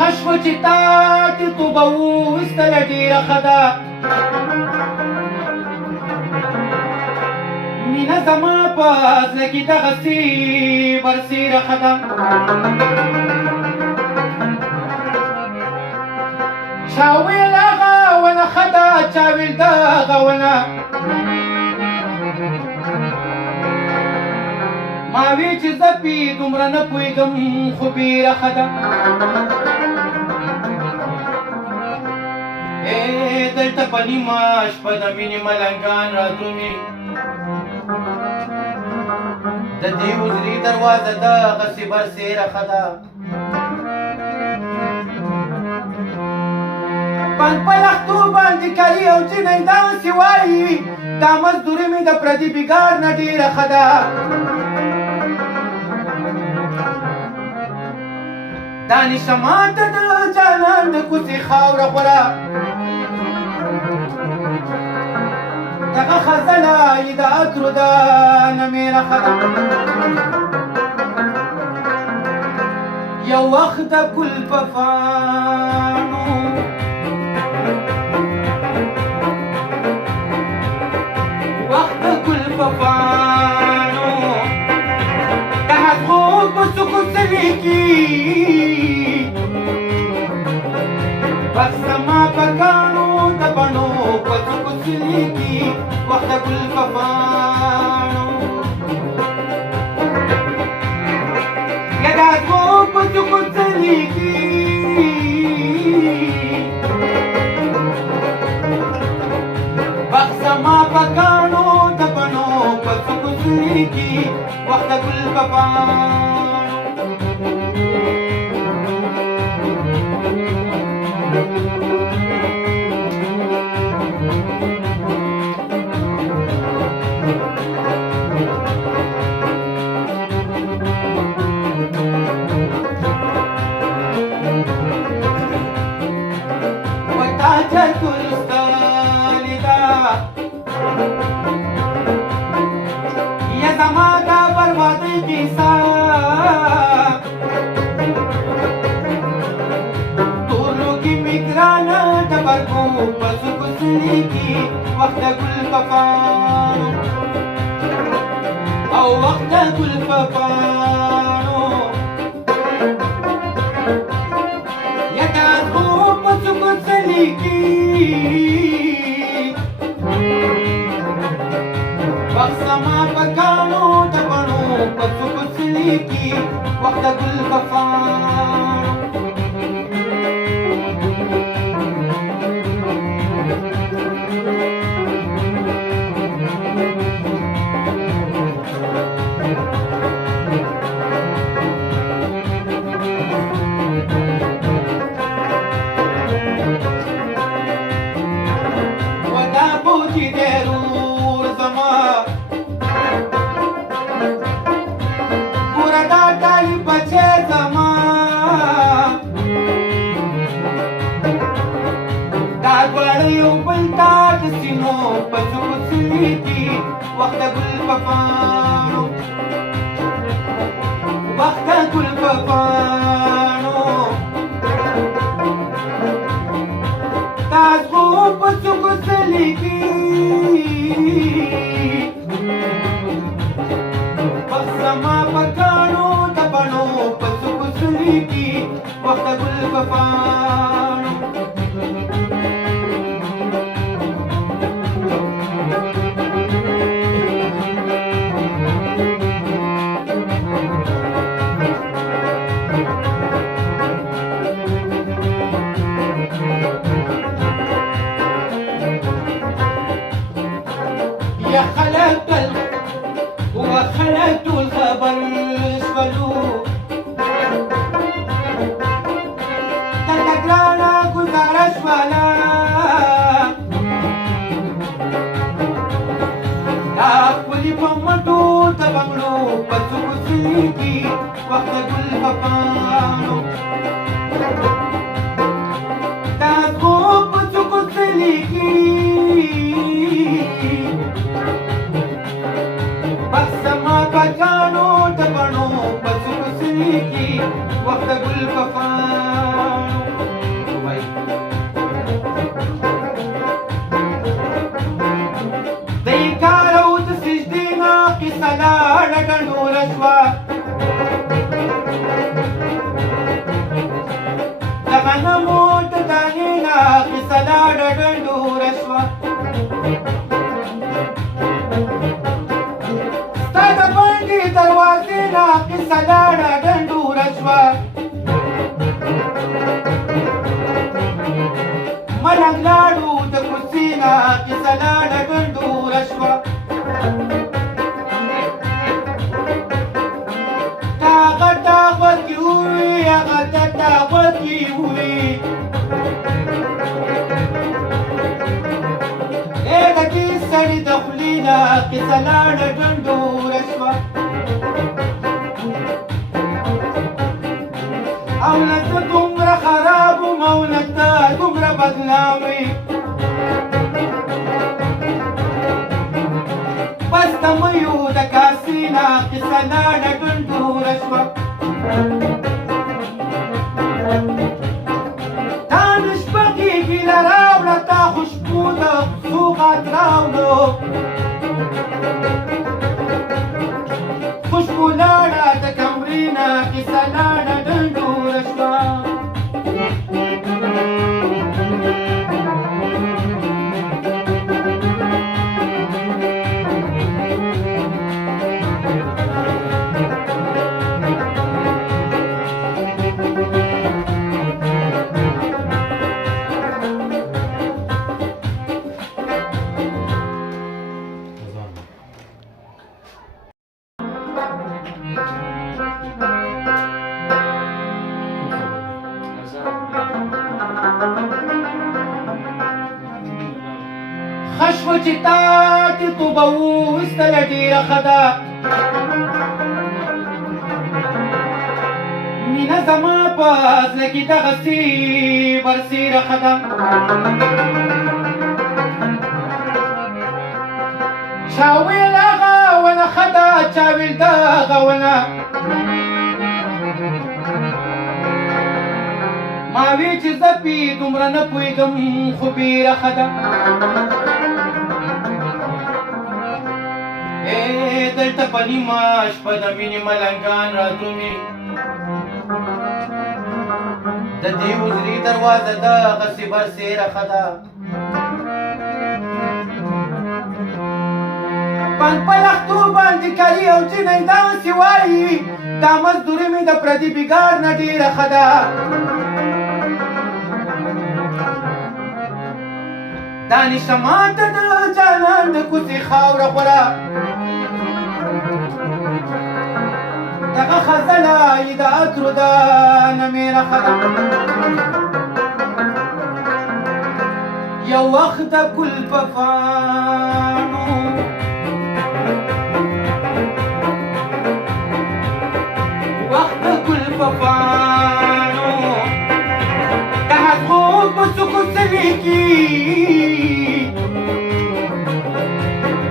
خشو چې تا دې توبه وویستله ډېره ښه ده مینه زما په زړه کې دغسې برسېره ښه ده چا ویل هغه ونه ښه ده چا ویل دغه ونه ما وی چې زه پې دومره نه پوهېږم خو ډېره ښه ده دلته په نیمه شپه د مینې ملنګان رادرومي د دې حجرې دروازه دغسې برسېره ښه ده پنډ په لښتو باندې کالي او جینۍ داسې وایي دا مزدوري مې د پردي بېګار نه ډېره ښه ده دا نشه ماته د جانان د کوڅې خاوره غوره دغه خزله یې د عطرو ده نمیره ښه ده یو وخت د ګل په پاڼو وخت د ګل په پاڼو د هغو په سکوت څلیږي بس زما په کاڼو د بڼو په سکوت څلیږي وخت د ګل په پاڼو یا د هغو په سکوت څلیږي بس زما په کاڼو د بڼو په سکوت څلیږي وخت د ګل په پاڼو یا زما دا بربادۍ کیسه تور لوګي مې ګرانه د برګو په سکو څلیږي وخت د ګل په پاڼو او وخت د ګل په پاڼو یا د هغو په سکو څلیږي وخت زما په کاڼو د بڼو په سکو څلیږي وخت د ګل په پاڼو ودا بوجي ضرور زما ګوره دا ډالۍ بچی زما دا دواړه یو بل ته د سینو په سکو څلیږي وخت د ګل په پاڼو وخت د ګل په پاڼو دا زغو په سکو څلیږي وخت زما په کاڼو د بڼو په سکو څلیږي وخت د ګل په پاڼو یا خلق وخلقت الخبر شولو تلته ګرانه ګزاره شوله دا ښکلي په مټو د بنګړو په سکو څلیږي وخت د ګل په پاڼو دا زغو په سکو څلیږي بس زما په کاڼو د بڼو په سکو څلیږي وخت د ګل په پاڼو کیسه لاړه ډنډوره شوه ملنګ لاړو د کوڅې نه کیسه لاړه ډنډوره شوه هغه ته غوږ ووي هغه ته غوږ ووي د دې سړي د خولې نه کیسه لاړه ډنډوره شوه او نه ته دومره خراب وم او نه ته دومره بدنام وې بس د میو د کاسې نه کیسه لاړه ډنډوره شوه تا نه شپږې ګیله راوړه تا خوشبو د سوغات راوړو خوشبو لاړه د کمرې نه کیسه لاړه ډنډوره شوه خشوه چې تا دې توبه وویستله ډېره ښه ده مینه زما په زړه کې دغسې برسېره ښه ده چا ویل هغه ونه ښه ده چا ویل دغه ونه ما وی چې زه پې دومره نه پوهېږم خو ډېره ښه ده دلته په نیمه شپه د مینې ملنګان رادرومي د دې حجرې دروازه دغسې برسېره ښه ده په لښتو باندې کالي او جینۍ داسې وایي دا مزدوري مې د پردي بېګار نه ډېره ښه ده دا نشه ماته د جانان د کوڅې خاوره غوره دغه خزله یې د عطرو ده نمیره ښه ده یو وخت د ګل په پاڼو وخت د ګل په پاڼو د هغو په څوکو څلیږي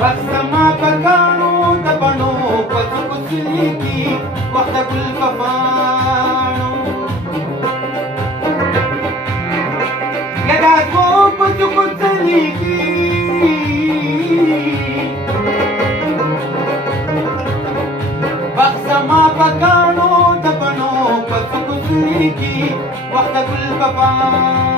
بس زما په کاڼو د بڼو په څوکو څلیږي وخت د ګل په پاڼو یا د هغو په څوکو څلیږي بس زما په کاڼو د بڼو په څوکو څلیږي وخت د ګل په پاڼو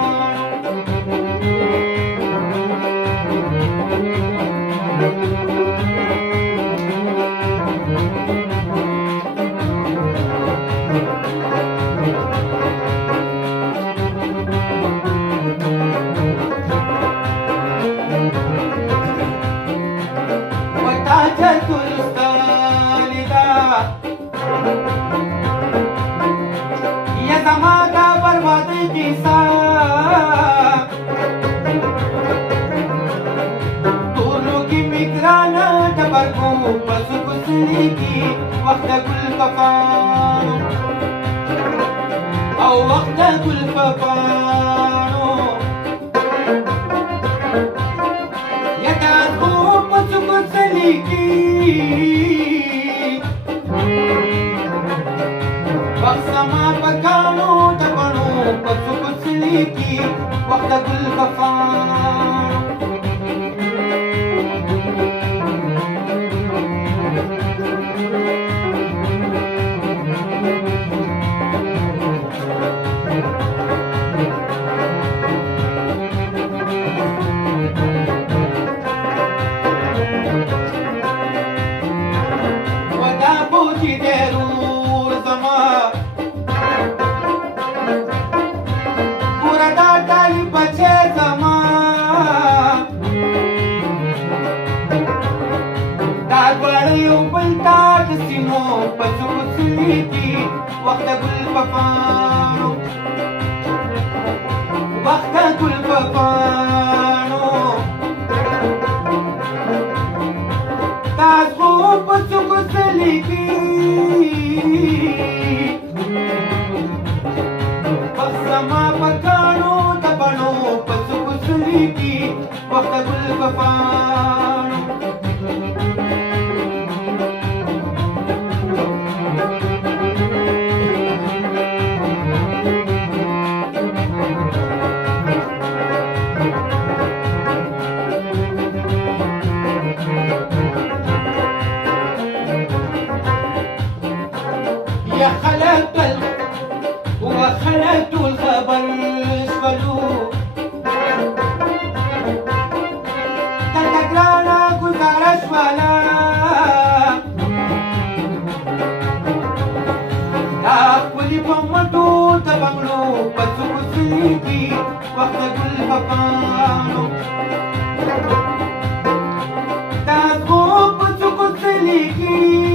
یا زما دا بربادۍ کیسه ټولو کې مې ګرانه د برګو په څوکو څلیږي وخت د ګل په پاڼو او وخت د ګل په پاڼو یا د هغو په څوکو څلیږي وخت زما په کاڼو د بڼو په څوکو څلیږي وخت د ګل په پاڼو ودا بوجي دې کوڅلیږي وخت د ګل په پاڼو وخت د ګل په پاڼو تاسو په څو کوڅلیږي وخت زما په کاڼو د بڼو په څو کوڅلیږي وخت د ګل په پاڼو يا خلقت وخلقت الخبر شغلوا تتقرانا گزارش والا دا کلی پمټو د بنگلو پڅو کوڅلیږي وخت ګل په پاڼو دا کو پڅو کوڅلیږي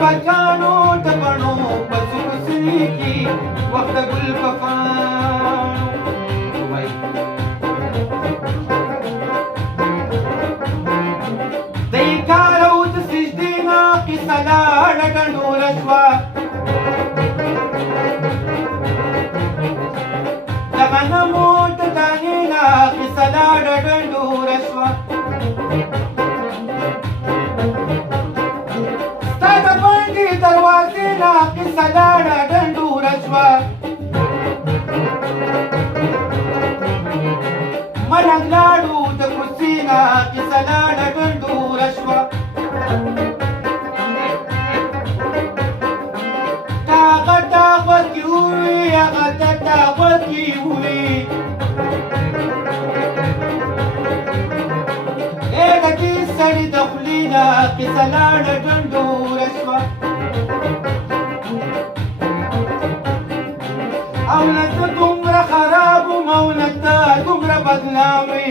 بچانو د بڼو پڅو کوڅلیږي وخت د ګل په پاڼو د انکار او د سجدې نه قصه لاړه ډنډوره شوه د غنمو د دانې نه قصه لاړه ډنډوره شوه دروازې نه قصه لاړه ډنډوره شوه ملنګ لاړو د کوڅې نه قصه لاړه ډنډوره شوه هغه ته غوږ ووي هغه ته غوږ ووي د دې سړي د خولې نه قصه لاړه ډنډوره شوه او نه ته دومره خراب وم او نه ته دومره بدنام وې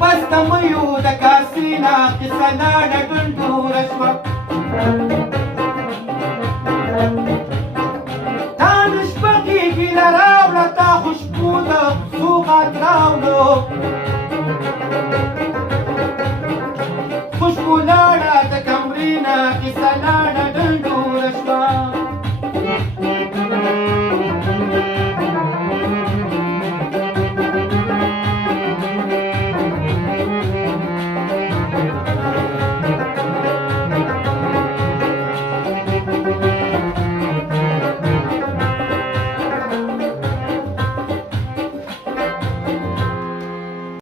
بس د میو د کاسې نه قصه لاړه ډنډوره شوه تا نه شپږېږي له راوړه تا خوشبو د پسو غږ راوړو